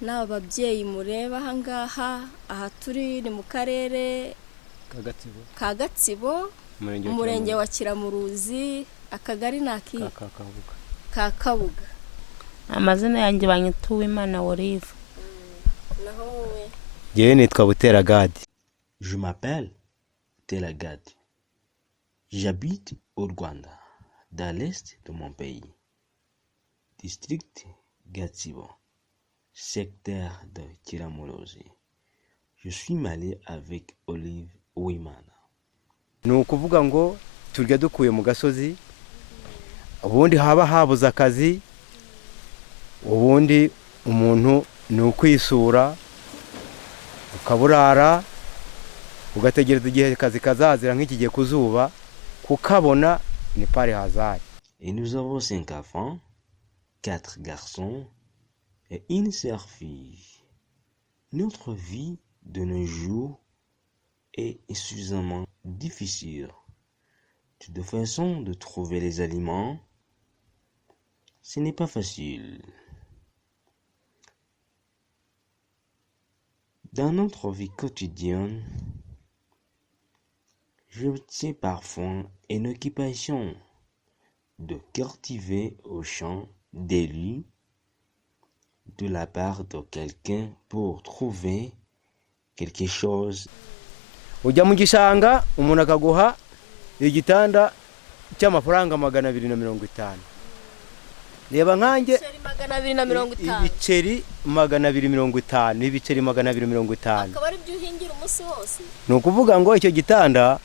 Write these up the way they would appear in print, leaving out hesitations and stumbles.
n'ababyeyi mureba aha ngaha, aha turi ni mu karere ka Gatsibo, umurenge wa Kiramuruzi, akagari naki ka Kabuga. Amazina yanjye banyita Uwimana Olive. Naho wowe? Jewe nitwa Butera Gadi. Je m'appelle Butera Gadi. J'habite au Rwanda, dans l'est de mon pays. District Gatsibo, secteur de Kiramuruzi. Je suis marié avec Olive Uwimana. Ni ukuvuga ngo turya dukuye mu gasozi, ubundi haba habuze akazi, ubundi umuntu ni ukwisura, ukaburara, ugategereza igihe akazi kazazira nk'ikigiye kuzuba, kukabona ni pari hazari. Et nous avons 5 enfants, 4 garçons et une seule fille. Notre vie de nos jours est suffisamment difficile. De façon de trouver les aliments, ce n'est pas facile. Dans notre vie quotidienne, je sais parfois une occupation de cultiver au champ des riz de la part de quelqu'un pour trouver quelque chose. Ujya mu gishanga umuntu akaguha igitanda cy'amafaranga 250. Reba nkanjye ibiceri 250, ibiceri 250. Akaba ari byo uhingira umunsi wose. Ni ukuvuga ngo icyo gitanda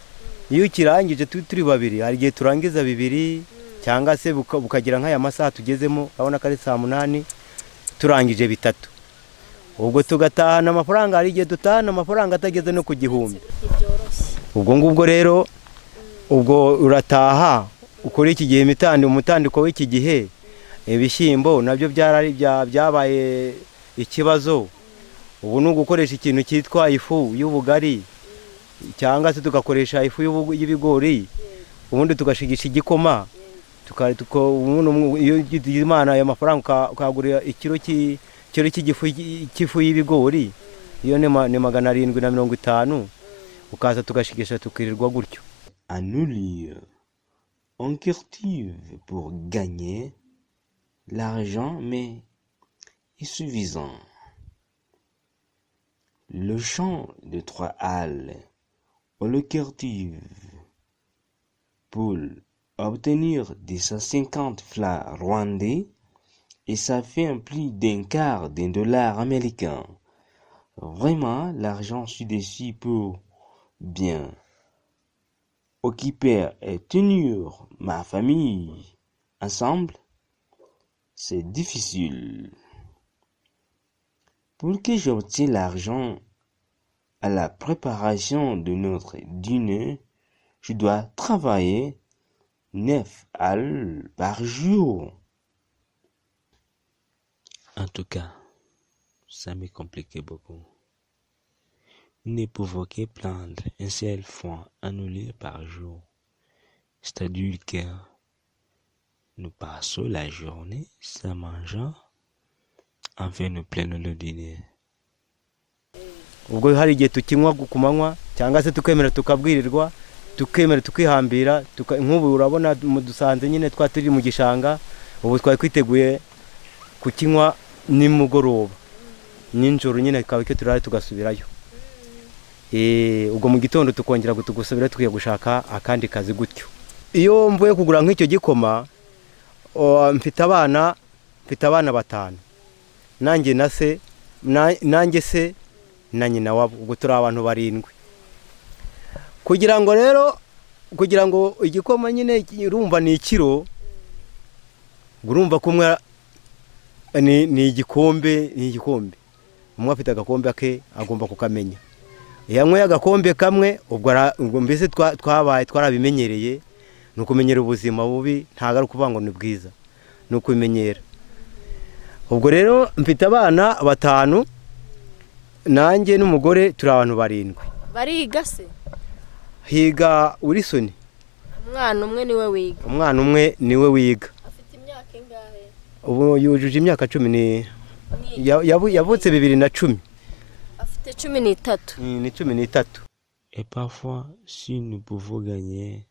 iyo kirangije turi babiri, hari igihe turangiza 2 cyangwa se bukagira nk'aya masaha tugezemo, abona kare 8 turangije 3. Ubwo tugatahana amafaranga, hari igihe dutahana amafaranga atageze no ku gihumbi. Ubwo ngubwo rero ubwo urataha ukora iki gihe umutandiko w'iki gihe, ibishyimbo nabyo byabaye ikibazo. Ubu ni ugukoresha ikintu cyitwa ifu y'ubugari, cyangwa se tugakoresha ifu y'ibigori, ubundi tugashigisha igikoma, iyo Imana aya mafaranga ukagurira ikiro cy'ifu y'ibigori, iyo ni 750, ukaza tugashigisha tukirirwa gutyo. À nous lire, on cultive pour gagner l'argent, mais insuffisant. Le champ de 3 halles, on le cultive pour obtenir 250 francs rwandais et ça fait un prix d'1/4 d'un dollar américain. Vraiment, l'argent suffit pour bien occuper et tenir ma famille ensemble, c'est difficile. Pour que j'obtienne l'argent à la préparation de notre dîner, je dois travailler 9 heures par jour. En tout cas, ça m'est compliqué beaucoup. Nous ne pouvons que prendre un seul fois annulé par jour. C'est-à-dire que nous passons la journée sans manger, enfin nous prenons le dîner. Ubwo hari igihe tukinywa kumanywa cyangwa se tukemera tukabwirirwa, tukemera tukihambira, nk'ubu urabona dusanze nyine twaturi mu gishanga, ubu twari kwiteguye kukinywa nimugoroba, ninjoro nyine kawe ke turare tugasubirayo. Ubwo mu gitondo tukongera gutugusubira tugiye gushaka akandi kazi gutyo. Iyo mvuye kugura nk'icyo gikoma, mfite abana 5, nanjye se na nyina wabo, ubwo turi abantu 7. Kugira ngo igikoma nyine urumva ni ikiro, urumva kumwe ni igikombe, umwe afite agakombe ke agomba kukamenya. Yanyweye agakombe kamwe, ubwo mbese twarabimenyereye, ni ukumenyera ubuzima bubi, ntago ari ukuvuga ngo ni bwiza, ni ukubimenyera. Ubwo rero mfite abana 5, nanjye n'umugore turi abantu 7. Bariga se? Higa Wilson. Umwana umwe niwe wiga. Umwana umwe niwe wiga. Afite imyaka ingahe? Ubu yujuje imyaka 10 yavutse 2010. afite 13. Ni 13. Et parfois, si nous pouvons gagner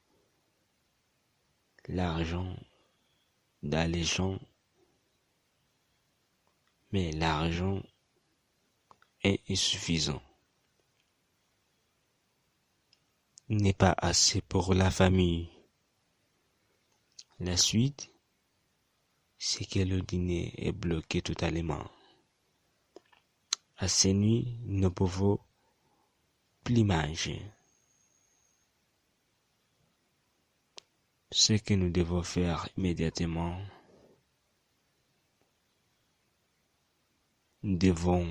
l'argent dans les gens, mais l'argent est insuffisant. N'est pas assez pour la famille. La suite, c'est que le dîner est bloqué totalement. À ces nuits, nous ne pouvons plus manger. Ce que nous devons faire immédiatement, nous devons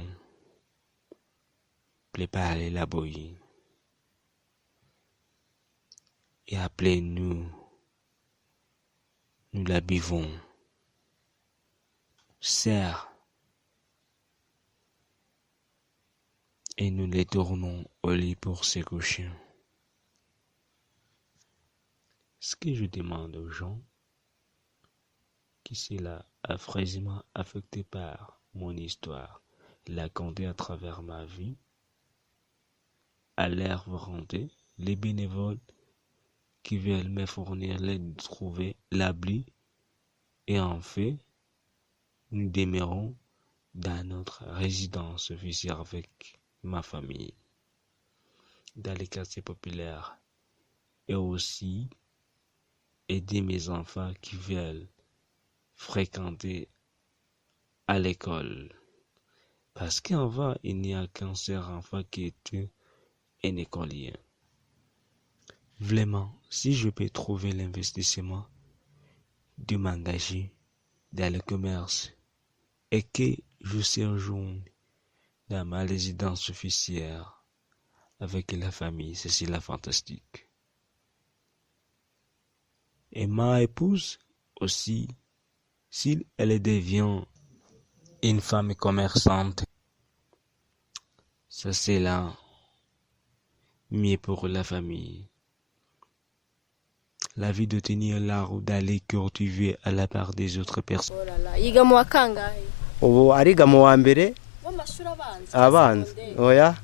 préparer la bouillie et après nous la buvons. Serre et nous les tournons au lit pour se coucher. Ce que je demande aux gens qui sont affreusement affectés par mon histoire, la compter à travers ma vie, à leur volonté, les bénévoles qui veulent me fournir l'aide de trouver l'abri, et en fait, nous demeurons dans notre résidence officielle avec ma famille, dans les quartiers populaires, et aussi aider mes enfants qui veulent fréquenter à l'école. Parce qu'avant, il n'y a qu'un seul enfant qui était un écolier. Vraiment, si je peux trouver l'investissement de m'engager dans le commerce et que je séjourne dans ma résidence officielle avec la famille, c'est la fantastique. Et ma épouse aussi, si elle devient une femme commerçante, ça c'est là mieux pour la famille. La vie de tenir la route d'aller cultiver à la part des autres personnes. Oh là là, yiga mu wa kangahe? Ubu ariga mu wa mbere W'amashuri abanza. abanza. Oya.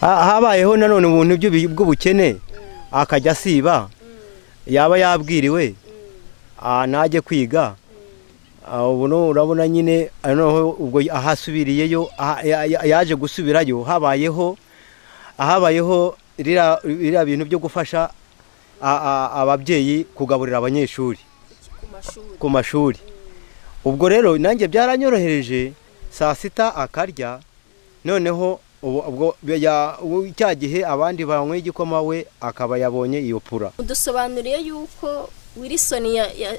Habayeho nanone ubuntu bw'ubukene akajya asiba. Yaba yabwiriwe najye kwiga. Ubu urabona nyine noneho ubwo ahasubiriyeyo yaje gusubirayo habayeho rira bintu byo gufasha ababyeyi kugaburira abanyeshuri ku mashuri. Ubwo rero nanjye byaranyorohereje, saa sita akarya, noneho ubwo cya gihe abandi banywe igikoma we akaba yabonye iyo pura. Dusobanuriye yuko Wilson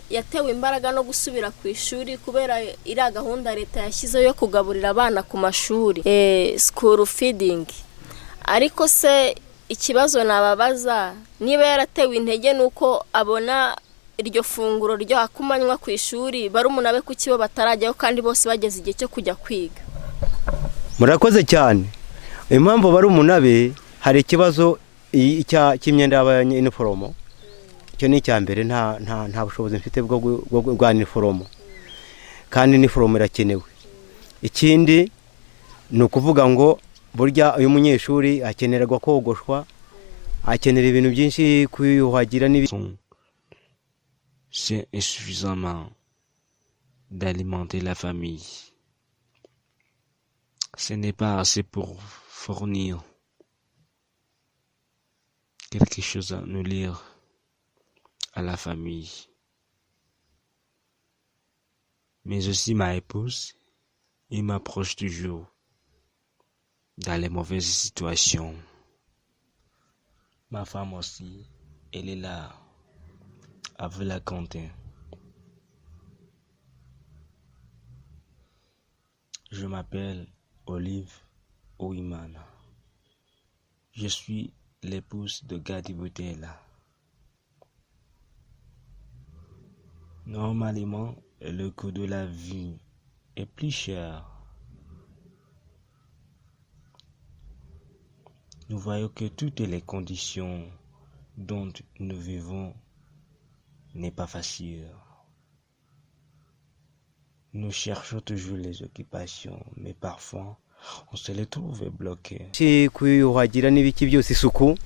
yatewe imbaraga no gusubira ku ishuri kubera iri gahunda leta yashyizeho yo kugaburira abana ku mashuri, school feeding. Ariko se ikibazo nababaza, niba yaratewe intege nuko abona iryo funguro ryo akumanywa ku ishuri, barumuna be kuki bo batarajyaho kandi bose bageze igihe cyo kujya kwiga? Murakoze cyane. Impamvu barumuna be hari ikibazo cy'imyenda y'abanyinifomo. Icyo ni icyambere, nta bushobozi mfite bwo gwa uniform, kandi uniform irakenewe. Ikindi ni ukuvuga ngo burya uyu munyeshuri akenerwa kogoshwa, akenera ibintu byinshi kwiyuhagira n'ibindi. C'est insuffisamment d'alimenter la famille. Ce n'est pas assez pour fournir quelque chose à nous lire à la famille. Mais aussi ma épouse, il m'approche toujours dans les mauvaises situations. Ma femme aussi, elle est là, à vous la compter. Je m'appelle Olive Ouimana. Je suis l'épouse de Gadi Boutella. Normalement, le coût de la vie est plus cher. Nous voyons que toutes les conditions dont nous vivons n'est pas facile. Nous cherchons toujours les occupations, mais parfois, on se les trouve bloqués. Kuyuhagira n'ibiki byose isuku,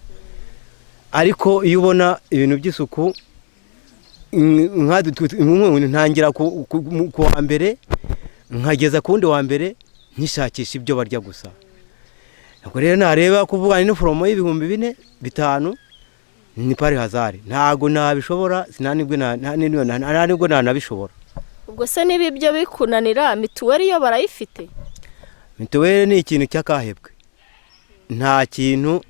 ariko iyo ubona ibintu by'isuku ntangira ku wa mbere nkageza ku wundi wa mbere nkishakisha ibyo barya gusa. Ubwo rero nareba kuvuga ni foromo y'ibihumbi 4 5 ni pari hazari, ntago nabishobora, sinanibwe nanabishobora. Ubwo se niba ibyo bikunanira mituweli yo barayifite? Mituweli ni ikintu cy'akahebwe, nta kintu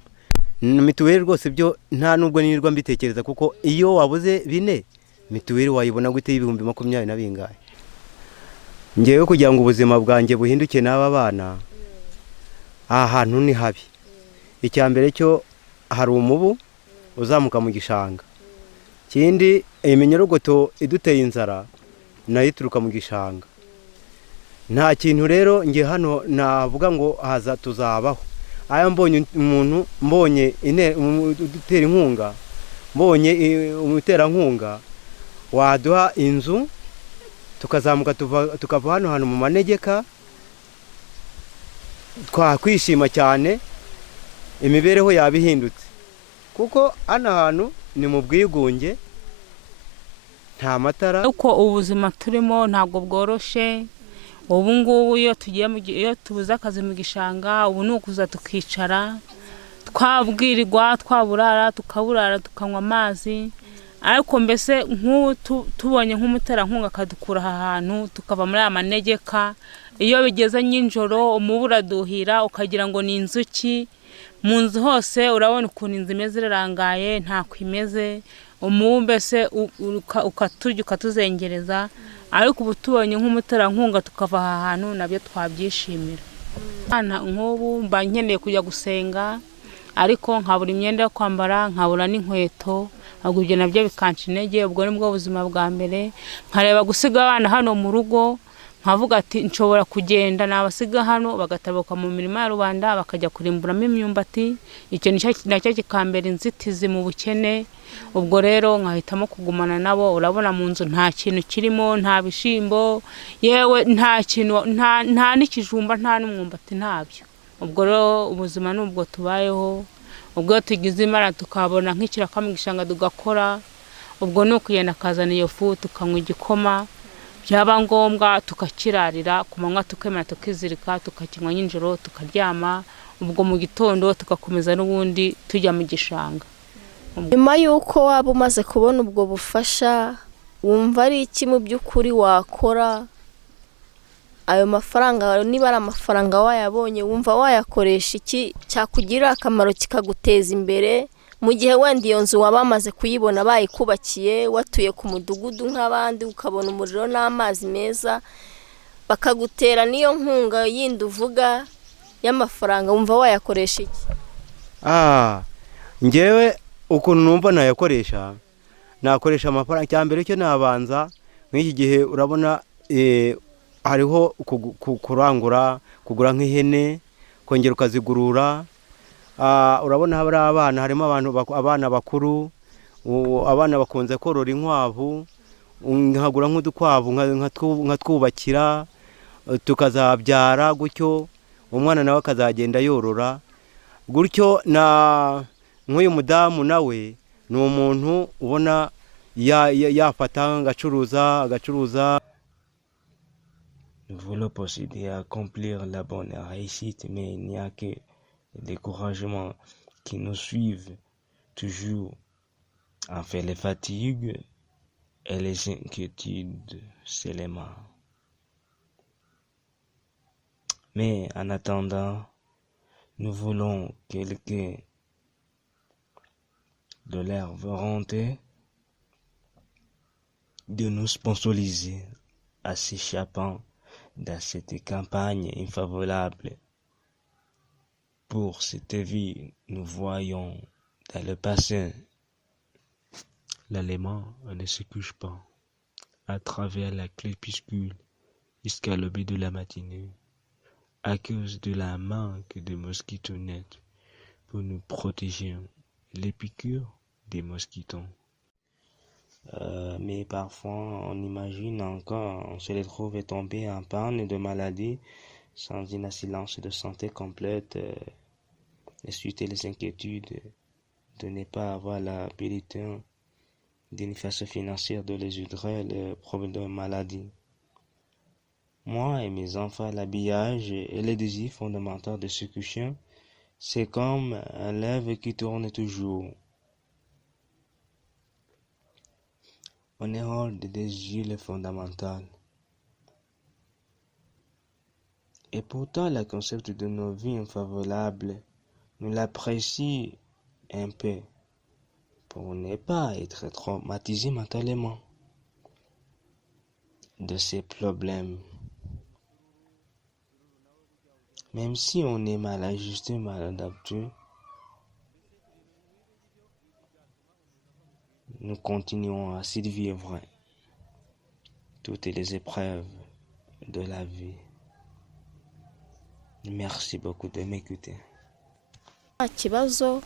mituweli rwose byo nta nubwo nirwa mbitekereza, kuko iyo wabuze 4 mituweli wayibona gute y'ibihumbi 20 na bingahe. Ngewe kugira ngo ubuzima bwanjye buhinduke n'aba bana, ahantu ni habi. Icyambere cyo hari umubu uzamuka mu gishanga, kindi iminyorogoto iduteye inzara nayo ituruka mu gishanga. Nta kintu rero nge hano navuga ngo haza tuzabaho. Aya mbonye umuntu, mbonye udutera inkunga, mbonye umuterankunga waduha inzu tukazamuka tukava hano mu manegeka, twakwishima cyane, imibereho yabihindutse. Kuko hano hantu ni mu bwigunge, nta matara. Uko ubuzima turimo ntabwo bworoshe. Ubu ngubu iyo tubuze akazi mu gishanga, ubu ni ukuza tukicara, twabwirirwa, twaburara, tukaburara, tukanywa amazi. Ariko mbese nk'ubu tubonye nk'umuterankunga akadukura aha hantu tukava muri aya manegeka, iyo bigeze nijoro umubu uraduhira ukagira ngo ni inzuki. Mu nzu hose urabona ukuntu inzu imeze irarangaye, ntako imeze. Umubu mbese ukaturya ukatuzengereza. Ariko ubu tubonye nk'umuterankunga tukava aha hantu nabyo twabyishimira. Nk'ubu mba nkeneye kujya gusenga, ariko nkabura imyenda yo kwambara, nkabura n'inkweto, ahubwo ibyo nabyo bikanca intege. Ubwo ni bwo buzima bwa mbere. Nkareba gusiga abana hano mu rugo, nkavuga ati nshobora kugenda nabasiga hano bagatabuka mu mirima ya rubanda bakajya kurimburamo imyumbati. Icyo nacyo kikambera inzitizi mu bukene. Ubwo rero nkahitamo kugumana nabo. Urabona mu nzu nta kintu kirimo, nta bishimbo, yewe nta kintu, nta n'ikijumba, nta n'umwumbati, ntabyo. Ubwo rero ubuzima nubwo tubayeho. Ubwo tugize imana tukabona nk'ikiraka mu gishanga tugakora, ubwo ni ukugenda akazana iyo fu tukanywa igikoma, byaba ngombwa tukakirarira ku manywa, tukemera tukizirika, tukakinywa nijoro tukaryama. Ubwo mu gitondo tugakomeza n'ubundi tujya mu gishanga. Nyuma y'uko waba umaze kubona ubwo bufasha, wumva ari iki mu by'ukuri wakora? Ayo mafaranga niba ari amafaranga wayabonye, wumva wayakoresha iki cyakugirira akamaro kikaguteza imbere, mu gihe wenda iyo nzu wabamaze kuyibona bayikubakiye, watuye ku mudugudu nk'abandi, ukabona umuriro n'amazi meza, bakagutera n'iyo nkunga yindi uvuga y'amafaranga, wumva wayakoresha iki? Ngewe ukuntu numva nayakoresha, nakoresha amafaranga. Cyambere cyo nabanza nk'iki gihe urabona hariho kurangura, kugura nk'ihene, kongera ukazigurura. Urabona hari abana, harimo abana bakuru, abana bakunze korora inkwavu, nkagura nk'udukwavu nkatwubakira, tukazabyara gutyo, umwana nawe akazagenda yorora gutyo. Nk'uyu mudamu nawe ni umuntu ubona yafata agacuruza. Nous voulons posséder et accomplir la bonne réussite, mais il n'y a que les découragements qui nous suivent toujours. En fait, les fatigues et les inquiétudes, c'est les mains. Mais en attendant, nous voulons quelqu'un de leur volonté de nous sponsoriser à s'échappant dans cette campagne infavorable. Pour cette vie, nous voyons dans le bassin. L'aliment ne se couche pas à travers la crépuscule jusqu'à l'aube de la matinée à cause de la manque de mosquito net pour nous protéger les piqûres des mosquitons. Mais parfois, on imagine encore, on se retrouve tombé en panne de maladie sans une assurance de santé complète et suite les inquiétudes de ne pas avoir l'habilité d'une façon financière de résoudre les problèmes de maladie. Moi et mes enfants, l'habillage et les désirs fondamentaux de ce couchant, c'est comme un lèvre qui tourne toujours. On est hors de désir fondamental. Et pourtant, le concept de nos vies infavorables, nous l'apprécions un peu pour ne pas être traumatisés mentalement de ces problèmes. Même si on est mal ajusté, mal adapté, nous continuons à survivre toutes les épreuves de la vie. Merci beaucoup de m'écouter. nta kibazo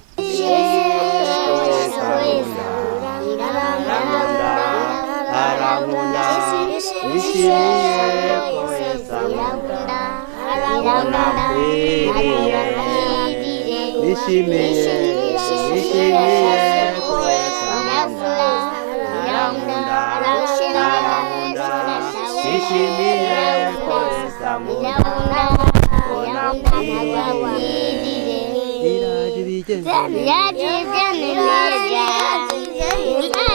Ira